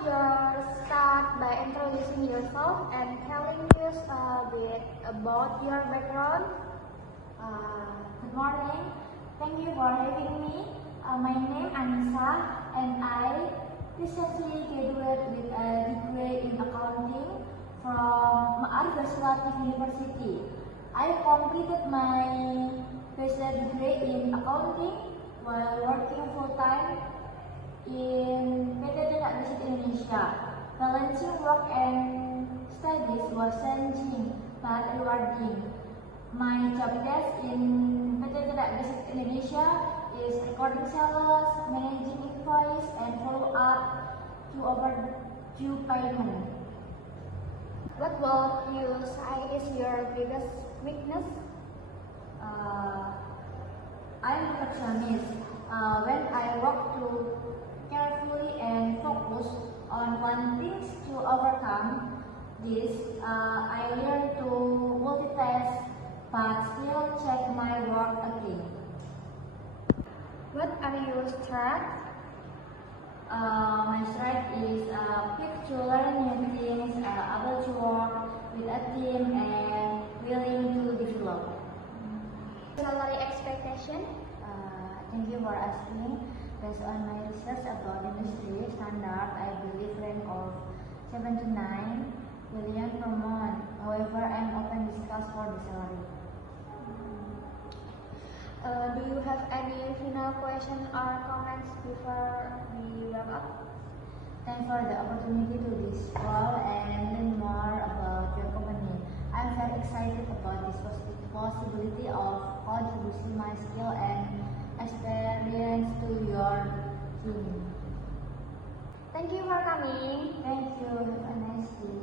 start by introducing yourself and telling us a bit about your background? Good morning. Thank you for having me. My name is Anissa and I recently graduated with a degree in accounting from Ma'arif Baswati University. I completed my bachelor degree in accounting while working full-time in PT Tenaga Gesit Indonesia. Balancing work and studies was challenging but rewarding. My job desk in PT Tenaga Gesit Indonesia is recording sales, managing invoice, and follow up to overdue payment. What would you say is your biggest weakness? I'm perfectionist. When I work to carefully and focus on one thing to overcome this, I learn to multitask but still check my work again. What are your strengths? My strength is quick to learn new things, able to work with a team, and willing to develop. Salary expectation? Thank you for asking. Based on my research about industry standard, I believe range of 7 to 9 billion per month. However, I am open to discuss for the salary. Do you have any final questions or comments before we wrap up? Thanks for the opportunity to this call and learn more about your company. I'm very excited about this possibility of contributing my skill and experience to your team. Thank you for coming. Thank you. Have a nice day.